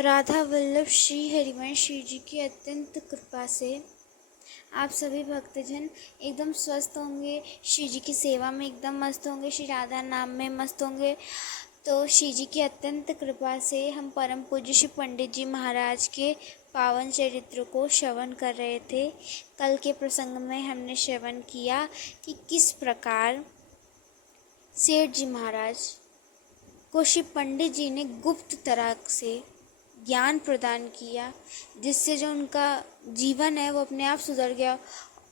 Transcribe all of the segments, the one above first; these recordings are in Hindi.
राधा वल्लभ श्री हरिवंश श्री जी की अत्यंत कृपा से आप सभी भक्तजन एकदम स्वस्थ होंगे, श्री जी की सेवा में एकदम मस्त होंगे, श्री राधा नाम में मस्त होंगे। तो श्री जी की अत्यंत कृपा से हम परम पूज्य श्री पंडित जी महाराज के पावन चरित्र को श्रवण कर रहे थे। कल के प्रसंग में हमने श्रवण किया कि किस प्रकार सेठ जी महाराज को श्री पंडित जी ने गुप्त तरह से ज्ञान प्रदान किया, जिससे जो उनका जीवन है वो अपने आप सुधर गया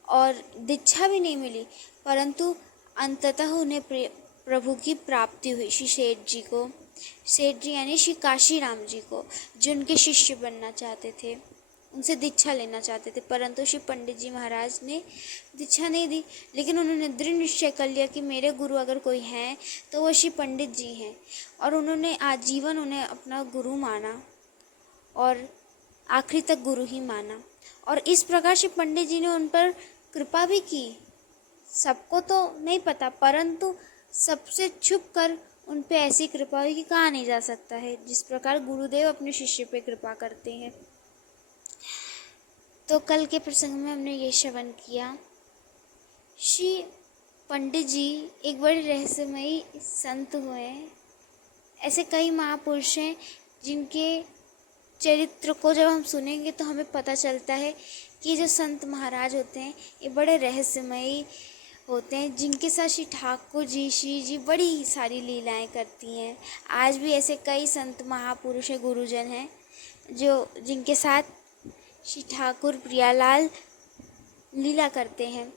और दीक्षा भी नहीं मिली, परंतु अंततः उन्हें प्रभु की प्राप्ति हुई। श्री सेठ जी को, सेठ जी यानी श्री काशी राम जी को, जो उनके शिष्य बनना चाहते थे, उनसे दीक्षा लेना चाहते थे, परंतु श्री पंडित जी महाराज ने दीक्षा नहीं दी। लेकिन उन्होंने दृढ़ निश्चय कर लिया कि मेरे गुरु अगर कोई हैं तो वो श्री पंडित जी हैं, और उन्होंने आजीवन उन्हें अपना गुरु माना और आखिरी तक गुरु ही माना। और इस प्रकार श्री पंडित जी ने उन पर कृपा भी की। सबको तो नहीं पता, परंतु सबसे छुप कर उन पे ऐसी कृपा हुई कि कहा नहीं जा सकता है, जिस प्रकार गुरुदेव अपने शिष्य पे कृपा करते हैं। तो कल के प्रसंग में हमने ये श्रवण किया, श्री पंडित जी एक बड़े रहस्यमयी संत हुए। ऐसे कई महापुरुष हैं जिनके चरित्र को जब हम सुनेंगे तो हमें पता चलता है कि जो संत महाराज होते हैं ये बड़े रहस्यमयी होते हैं, जिनके साथ श्री ठाकुर जी, श्री जी बड़ी सारी लीलाएं करती हैं। आज भी ऐसे कई संत महापुरुष हैं, गुरुजन हैं, जो जिनके साथ श्री ठाकुर प्रियालाल लीला करते हैं।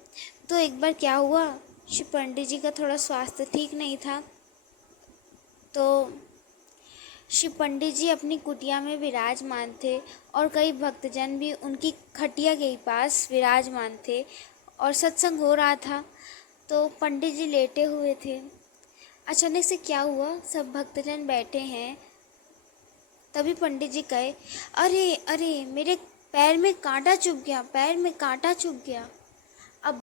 तो एक बार क्या हुआ, श्री पंडित जी का थोड़ा स्वास्थ्य ठीक नहीं था, तो श्री पंडित जी अपनी कुटिया में विराजमान थे और कई भक्तजन भी उनकी खटिया के पास विराजमान थे और सत्संग हो रहा था। तो पंडित जी लेटे हुए थे। अचानक से क्या हुआ, सब भक्तजन बैठे हैं, तभी पंडित जी कहे, अरे अरे मेरे पैर में कांटा चुभ गया, पैर में कांटा चुभ गया। अब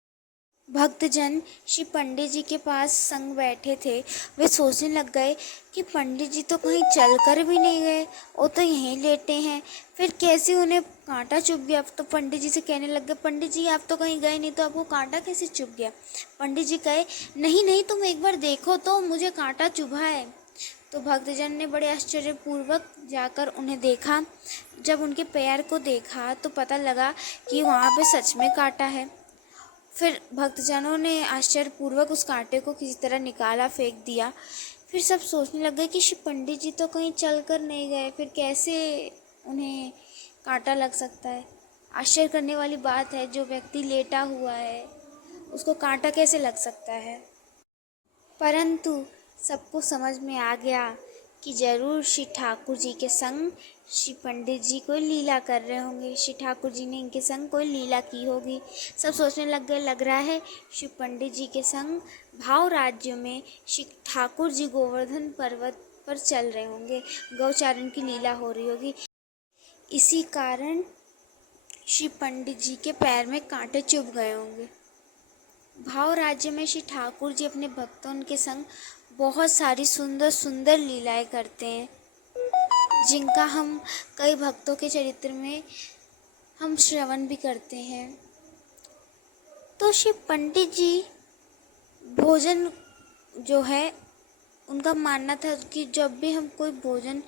भक्तजन श्री पंडित जी के पास संग बैठे थे, वे सोचने लग गए कि पंडित जी तो कहीं चल कर भी नहीं गए, वो तो यहीं लेटे हैं, फिर कैसे उन्हें कांटा चुभ गया। तो पंडित जी से कहने लग गए, पंडित जी आप तो कहीं गए नहीं, तो आपको कांटा कैसे चुभ गया। पंडित जी कहे, नहीं नहीं तुम एक बार देखो तो, मुझे कांटा चुभा है। तो भक्तजन ने बड़े आश्चर्यपूर्वक जाकर उन्हें देखा। जब उनके पैर को देखा तो पता लगा कि वहाँ पे सच में कांटा है। फिर भक्तजनों ने आश्चर्यपूर्वक उस कांटे को किसी तरह निकाला, फेंक दिया। फिर सब सोचने लग गए कि श्री पंडित जी तो कहीं चल कर नहीं गए, फिर कैसे उन्हें कांटा लग सकता है। आश्चर्य करने वाली बात है, जो व्यक्ति लेटा हुआ है उसको कांटा कैसे लग सकता है। परंतु सबको समझ में आ गया कि जरूर श्री ठाकुर जी के संग श्री पंडित जी कोई लीला कर रहे होंगे, श्री ठाकुर जी ने इनके संग कोई लीला की होगी। सब सोचने लग गए, लग रहा है श्री पंडित जी के संग भाव राज्य में श्री ठाकुर जी गोवर्धन पर्वत पर चल रहे होंगे, गौचारण की लीला हो रही होगी। इसी कारण श्री पंडित जी के पैर में कांटे चुभ गए होंगे। भाव राज्य में श्री ठाकुर जी अपने भक्तों के संग बहुत सारी सुंदर सुंदर लीलाएं करते हैं, जिनका हम कई भक्तों के चरित्र में हम श्रवण भी करते हैं। तो श्री पंडित जी भोजन जो है, उनका मानना था कि जब भी हम कोई भोजन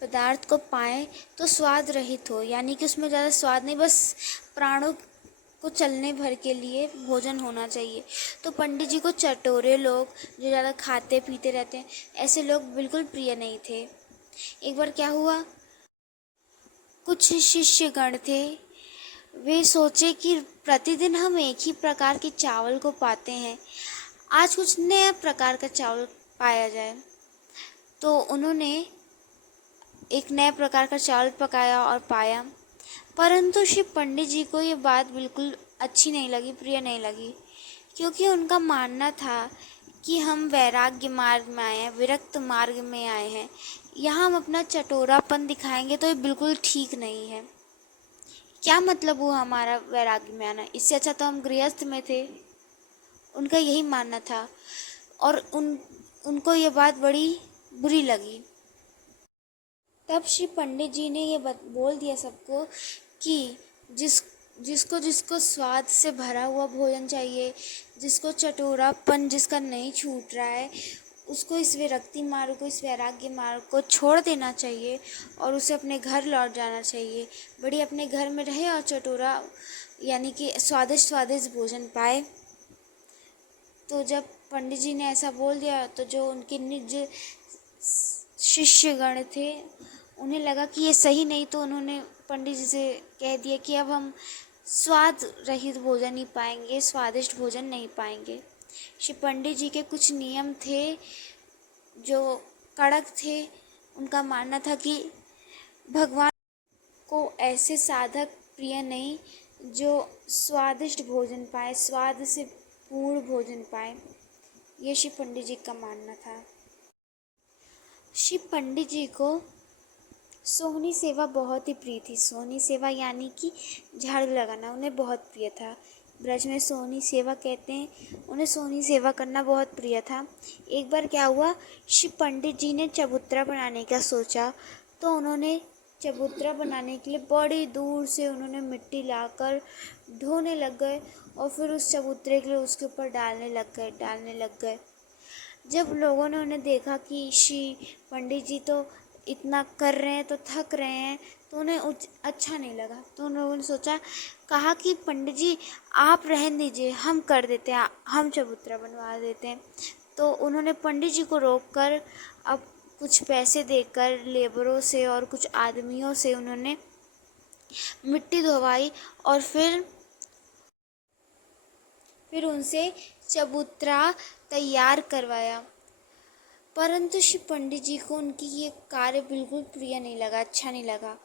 पदार्थ को पाएं तो स्वाद रहित हो, यानी कि उसमें ज़्यादा स्वाद नहीं, बस प्राणों को चलने भर के लिए भोजन होना चाहिए। तो पंडित जी को चटोरे लोग, जो ज़्यादा खाते पीते रहते हैं, ऐसे लोग बिल्कुल प्रिय नहीं थे। एक बार क्या हुआ, कुछ शिष्यगण थे, वे सोचे कि प्रतिदिन हम एक ही प्रकार के चावल को पाते हैं, आज कुछ नया प्रकार का चावल पाया जाए। तो उन्होंने एक नए प्रकार का चावल पकाया और पाया, परंतु श्री पंडित जी को ये बात बिल्कुल अच्छी नहीं लगी, प्रिय नहीं लगी, क्योंकि उनका मानना था कि हम वैराग्य मार्ग में आए हैं, विरक्त मार्ग में आए हैं, यहाँ हम अपना चटोरापन दिखाएंगे तो ये बिल्कुल ठीक नहीं है। क्या मतलब हुआ हमारा वैराग्य में आना, इससे अच्छा तो हम गृहस्थ में थे, उनका यही मानना था। और उनको ये बात बड़ी बुरी लगी। तब श्री पंडित जी ने ये बोल दिया सबको कि जिसको जिसको स्वाद से भरा हुआ भोजन चाहिए, जिसको चटोरापन जिसका नहीं छूट रहा है, उसको इस विरक्ति मार्ग को, इस वैराग्य मार्ग को छोड़ देना चाहिए और उसे अपने घर लौट जाना चाहिए। बड़ी अपने घर में रहे और चटोरा यानी कि स्वादिष्ट स्वादिष्ट भोजन पाए। तो जब पंडित जी ने ऐसा बोल दिया तो जो उनके निज शिष्यगण थे उन्हें लगा कि ये सही नहीं, तो उन्होंने पंडित जी से कह दिया कि अब हम स्वाद रहित भोजन ही पाएंगे, स्वादिष्ट भोजन नहीं पाएंगे। श्री पंडित जी के कुछ नियम थे जो कड़क थे। उनका मानना था कि भगवान को ऐसे साधक प्रिय नहीं जो स्वादिष्ट भोजन पाए, स्वाद से पूर्ण भोजन पाए। ये श्री पंडित जी का मानना था। श्री पंडित जी को सोहनी सेवा बहुत ही प्रिय थी। सोहनी सेवा यानी कि झाड़ू लगाना उन्हें बहुत प्रिय था। ब्रज में सोहनी सेवा कहते हैं, उन्हें सोहनी सेवा करना बहुत प्रिय था। एक बार क्या हुआ, श्री पंडित जी ने चबूतरा बनाने का सोचा, तो उन्होंने चबूतरा बनाने के लिए बड़ी दूर से उन्होंने मिट्टी लाकर ढोने लग गए और फिर उस चबूतरे के लिए उसके ऊपर डालने लग गए। जब लोगों ने उन्हें देखा कि श्री पंडित जी तो इतना कर रहे हैं, तो थक रहे हैं, तो उन्हें अच्छा नहीं लगा। तो उन लोगों ने कहा कि पंडित जी आप रहने दीजिए, हम कर देते हैं, हम चबूतरा बनवा देते हैं। तो उन्होंने पंडित जी को रोककर अब कुछ पैसे देकर लेबरों से और कुछ आदमियों से उन्होंने मिट्टी धोवाई और फिर उनसे चबूतरा तैयार करवाया। परंतु श्री पंडित जी को उनकी ये कार्य बिल्कुल प्रिय नहीं लगा, अच्छा नहीं लगा।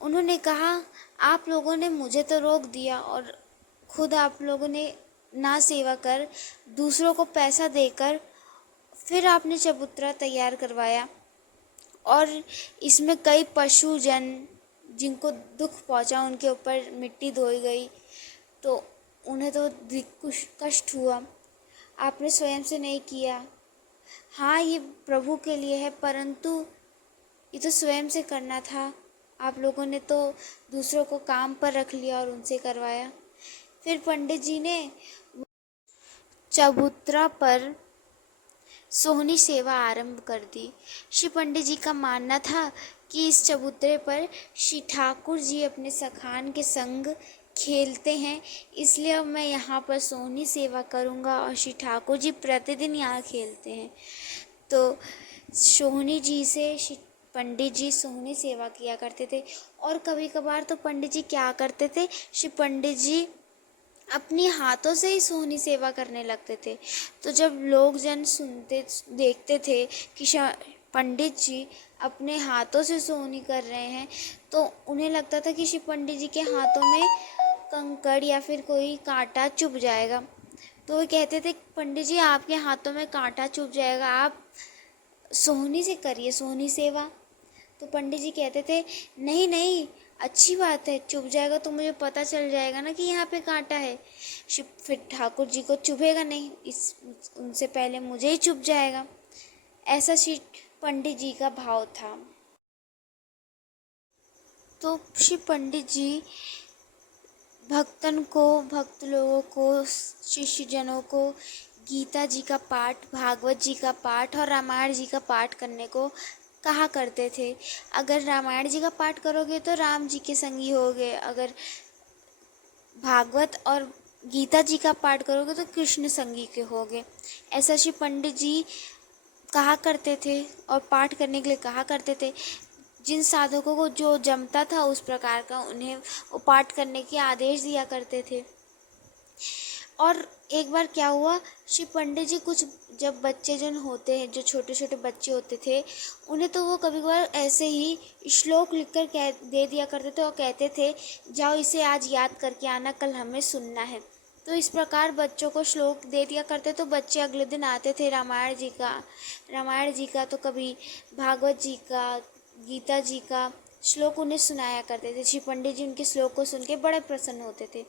उन्होंने कहा आप लोगों ने मुझे तो रोक दिया और खुद आप लोगों ने ना सेवा कर दूसरों को पैसा देकर फिर आपने चबूतरा तैयार करवाया और इसमें कई पशु जन जिनको दुख पहुंचा उनके ऊपर मिट्टी धोई गई, तो उन्हें तो कुछ कष्ट हुआ। आपने स्वयं से नहीं किया। हाँ, ये प्रभु के लिए है, परंतु ये तो स्वयं से करना था। आप लोगों ने तो दूसरों को काम पर रख लिया और उनसे करवाया। फिर पंडित जी ने चबूतरा पर सोहनी सेवा आरंभ कर दी। श्री पंडित जी का मानना था कि इस चबूतरे पर श्री ठाकुर जी अपने सखान के संग खेलते हैं, इसलिए अब मैं यहाँ पर सोहनी सेवा करूँगा और श्री ठाकुर जी प्रतिदिन यहाँ खेलते हैं। तो सोहनी जी से श्री पंडित जी सोहनी सेवा किया करते थे। और कभी कभार तो पंडित जी क्या करते थे, श्री पंडित जी अपने हाथों से ही सोहनी सेवा करने लगते थे। तो जब लोग जन देखते थे कि पंडित जी अपने हाथों से सोहनी कर रहे हैं, तो उन्हें लगता था कि श्री पंडित जी के हाथों में कंकड़ या फिर कोई कांटा चुभ जाएगा। तो वो कहते थे पंडित जी आपके हाथों में कांटा चुभ जाएगा, आप सोहनी से करिए सोहनी सेवा। तो पंडित जी कहते थे नहीं नहीं, अच्छी बात है, चुभ जाएगा तो मुझे पता चल जाएगा ना कि यहाँ पे कांटा है, फिर ठाकुर जी को चुभेगा नहीं, उनसे पहले मुझे ही चुभ जाएगा। ऐसा श्री पंडित जी का भाव था। तो श्री पंडित जी भक्त लोगों को, शिष्यजनों को गीता जी का पाठ, भागवत जी का पाठ और रामायण जी का पाठ करने को कहा करते थे। अगर रामायण जी का पाठ करोगे तो राम जी के संगी होगे, अगर भागवत और गीता जी का पाठ करोगे तो कृष्ण संगी के होगे। ऐसा श्री पंडित जी कहा करते थे और पाठ करने के लिए कहा करते थे। जिन साधकों को जो जमता था उस प्रकार का उन्हें वो पाठ करने के आदेश दिया करते थे। और एक बार क्या हुआ, श्री पंडित जी कुछ जब बच्चे जन होते हैं, जो छोटे छोटे बच्चे होते थे, उन्हें तो वो कभी कभार ऐसे ही श्लोक लिखकर दे दिया करते थे और कहते थे जाओ इसे आज याद करके आना, कल हमें सुनना है। तो इस प्रकार बच्चों को श्लोक दे दिया करते, तो बच्चे अगले दिन आते थे रामायण जी का तो कभी भागवत जी का, गीता जी का श्लोक उन्हें सुनाया करते थे। श्री पंडित जी उनके श्लोक को सुन के बड़े प्रसन्न होते थे।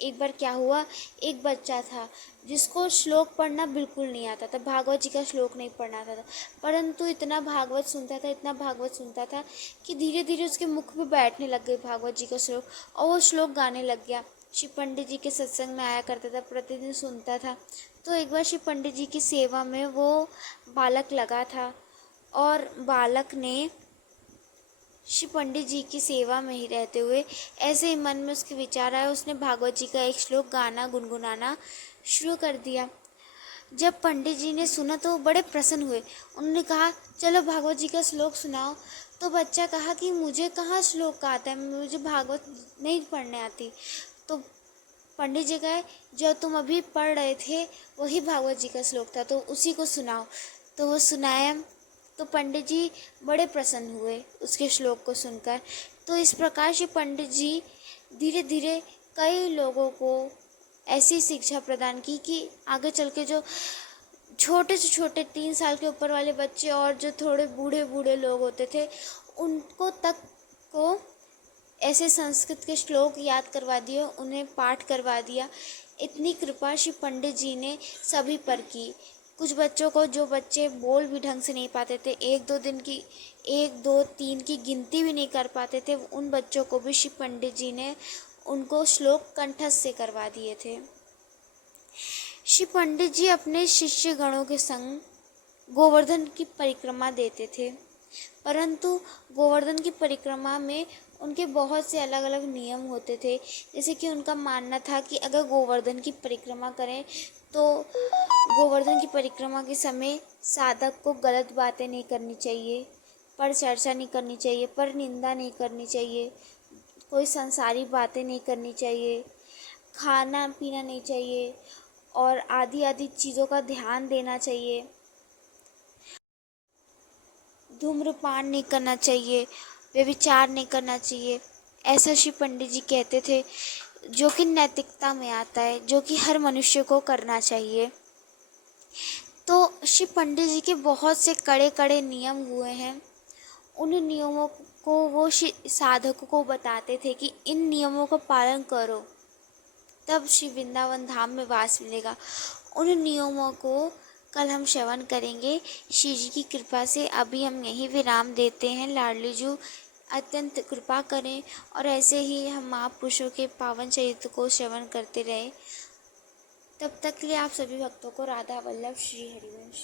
एक बार क्या हुआ, एक बच्चा था जिसको श्लोक पढ़ना बिल्कुल नहीं आता था, भागवत जी का श्लोक नहीं पढ़ना आता था, परंतु इतना भागवत सुनता था, इतना भागवत सुनता था कि धीरे धीरे उसके मुख पे बैठने लग गए भागवत जी का श्लोक और वो श्लोक गाने लग गया। श्री पंडित जी के सत्संग में आया करता था, प्रतिदिन सुनता था। तो एक बार श्री पंडित जी की सेवा में वो बालक लगा था और बालक ने श्री पंडित जी की सेवा में ही रहते हुए ऐसे ही मन में उसके विचार आया, उसने भागवत जी का एक श्लोक गाना गुनगुनाना शुरू कर दिया। जब पंडित जी ने सुना तो वो बड़े प्रसन्न हुए। उन्होंने कहा, चलो भागवत जी का श्लोक सुनाओ। तो बच्चा कहा कि मुझे कहाँ श्लोक का आता है, मुझे भागवत नहीं पढ़ने आती। तो पंडित जी कहे, जो तुम अभी पढ़ रहे थे वही भागवत जी का श्लोक था, तो उसी को सुनाओ। तो वो सुनाया तो पंडित जी बड़े प्रसन्न हुए उसके श्लोक को सुनकर। तो इस प्रकार से पंडित जी धीरे धीरे कई लोगों को ऐसी शिक्षा प्रदान की कि आगे चल के जो छोटे से छोटे 3 साल के ऊपर वाले बच्चे और जो थोड़े बूढ़े बूढ़े लोग होते थे उनको तक को ऐसे संस्कृत के श्लोक याद करवा दिए, उन्हें पाठ करवा दिया। इतनी कृपा श्री पंडित जी ने सभी पर की। कुछ बच्चों को, जो बच्चे बोल भी ढंग से नहीं पाते थे, 1 2 3 की गिनती भी नहीं कर पाते थे, उन बच्चों को भी श्री पंडित जी ने उनको श्लोक कंठस्थ से करवा दिए थे। श्री पंडित जी अपने शिष्य गणों के संग गोवर्धन की परिक्रमा देते थे, परंतु गोवर्धन की परिक्रमा में उनके बहुत से अलग अलग नियम होते थे। जैसे कि उनका मानना था कि अगर गोवर्धन की परिक्रमा करें तो गोवर्धन की परिक्रमा के समय साधक को गलत बातें नहीं करनी चाहिए, पर चर्चा नहीं करनी चाहिए, पर निंदा नहीं करनी चाहिए, कोई संसारी बातें नहीं करनी चाहिए, खाना पीना नहीं चाहिए और आदि आदि चीज़ों का ध्यान देना चाहिए, धूम्रपान नहीं करना चाहिए, व्यभिचार नहीं करना चाहिए। ऐसा श्री पंडित जी कहते थे, जो कि नैतिकता में आता है, जो कि हर मनुष्य को करना चाहिए। तो श्री पंडित जी के बहुत से कड़े कड़े नियम हुए हैं। उन नियमों को वो साधकों को बताते थे कि इन नियमों का पालन करो, तब श्री वृंदावन धाम में वास मिलेगा। उन नियमों को कल हम श्रवण करेंगे श्री जी की कृपा से। अभी हम यहीं विराम देते हैं। लाडली जी अत्यंत कृपा करें और ऐसे ही हम महापुरुषों के पावन चरित्र को श्रवण करते रहें। तब तक के लिए आप सभी भक्तों को राधा वल्लभ श्री हरिवंश।